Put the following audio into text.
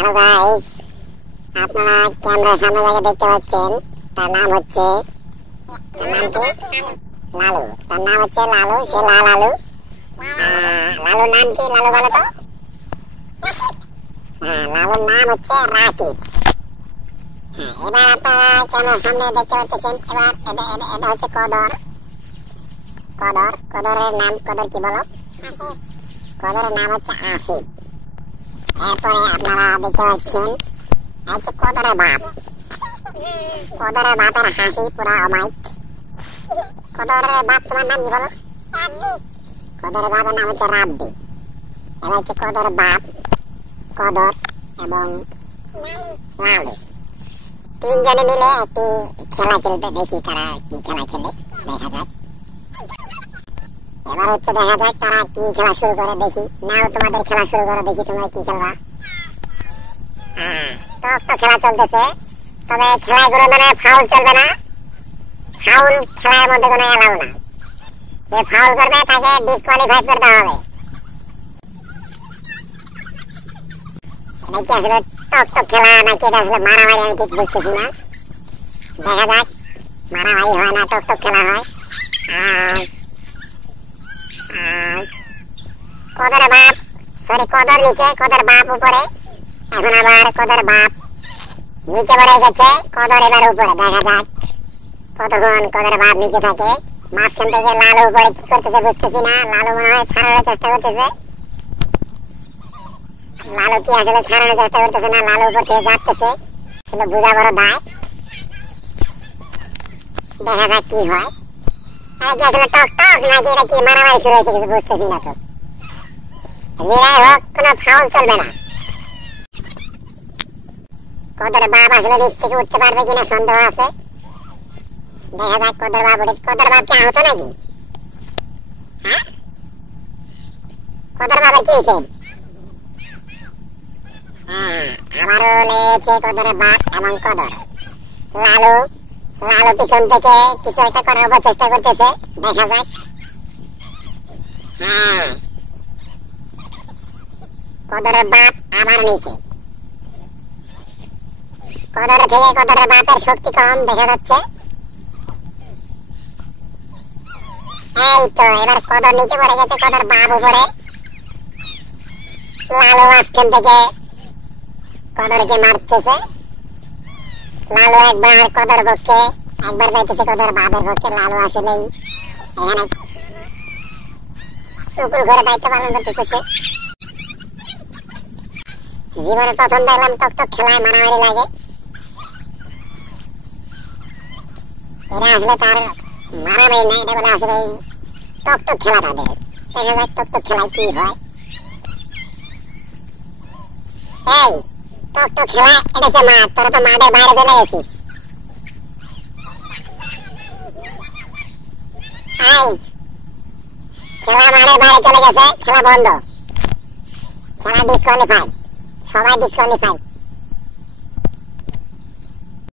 Hello guys, আপনারা ক্যামেরার সামনে যাকে দেখতে পাচ্ছেন তার নাম হচ্ছে লালু। তার নাম হচ্ছে লালু, সে লাল আলু। লালুর নাম কি? লালু বলো তো। লালুর নাম হচ্ছে রাকিব। এবার আপনারা ক্যামেরার সামনে দেখতে পাচ্ছেন, এবার এটা হচ্ছে কদর। কদরের নাম কি বলো? কদরের নাম হচ্ছে আসিফ। এরপরে আপনারা দেখতে পাচ্ছেন হচ্ছে কদরের বাপ। কদরের বাপের হাসি পুরা অমাইক। কদরের বাপ তোমার নাম কি বলো? কদরের বাপের নাম হচ্ছে রাব্বি। এবার হচ্ছে কদরের বাপ, কদর এবং লালু তিনজনে মিলে একটি খেলা খেলবে। দেখি তারা কি খেলা খেলে, দেখা যাক। এবার হচ্ছে দেখা যাক তারা কি খেলা শুরু করে। দেখি নাও, তোমাদের খেলা শুরু করে, দেখি তোমরা কি খেলবা। তো খেলা চলতেছে, তবে খেলায় কোনো মানে ফাউল চলবে না। ফাউল খেলার মধ্যে কোনো এলাও না। যে ফাউল করবে তাকে ডিসকোয়ালিফাই করে দেওয়া হবে। এটা কি আসলে টক খেলা নাকি এটা আসলে মারামারি, আমি ঠিক বুঝতেছি না। দেখা যাক, মারামারি হয় না, টক খেলা হয়। কদর বাপ, সরি কদর নিচে, কদর বাপ উপরে। এখন আবার কদর বাপ নিচে পড়ে গেছে, কদর এবার উপরে। দেখা যাক কতক্ষণ কদর বাপ নিচে থাকে। মাঝখান থেকে লালু উপরে কি করতেছে বুঝতেছি না। লালু মনে হয় ছাড়ানোর চেষ্টা করতেছে। লালু কি আসলে ছাড়ানোর চেষ্টা করতেছে না, লালু উপর থেকে যাচ্ছে, সেটা বোঝা বড় দায়। দেখা যাক কি হয়। কি আসলে টক নাকি এটা কি মারামারি শুরু হয়েছে, কিছু বুঝতেছি না। তো যেটাই হোক, কোনো ফাউল চলবে না। কদর বাপ আসলে নিচ থেকে উঠতে পারবে কিনা সন্দেহ আছে। দেখা যাক কদর বাপ উঠে। কদর বাপ কি আহত নাকি? কদর বাপের কি হয়েছে? আবারও লেগেছে কদরের বাপ এবং কদর। লালু পিছন থেকে কিছু একটা করার চেষ্টা করতেছে, দেখা যাক। কদরের বাপ আবার নিচে। কদর থেকে কদরের বাপের শক্তি কম দেখা যাচ্ছে। এই তো এবার কদর নিচে পড়ে গেছে, কদর বাপ উপরে। লালু মাঝখান থেকে কদরকে মারতেছে। লালু একবার কদর পক্ষে, একবার যাইতেছে কদর বাপের পক্ষে। লালু আসলেই এখানে শুকুর ঘরে দায়িত্ব পালন করতেছে সে। জীবনে প্রথম দেখলাম টক খেলায় মারামারি লাগে। এরা আসলে তার মারামারি না, এটা বলে আসলে টক খেলা তাদের। দেখা যাক টক খেলায় কি হয়। এই টক খেলা, এটা হচ্ছে মাঠ, তোরা তো মাঠের বাইরে চলে গেছিস। খেলা মাঠের বাইরে চলে গেছে, খেলা বন্ধ, খেলা ডিসকোয়ালিফাইড, সবাই ডিসকোয়ালিফাইড।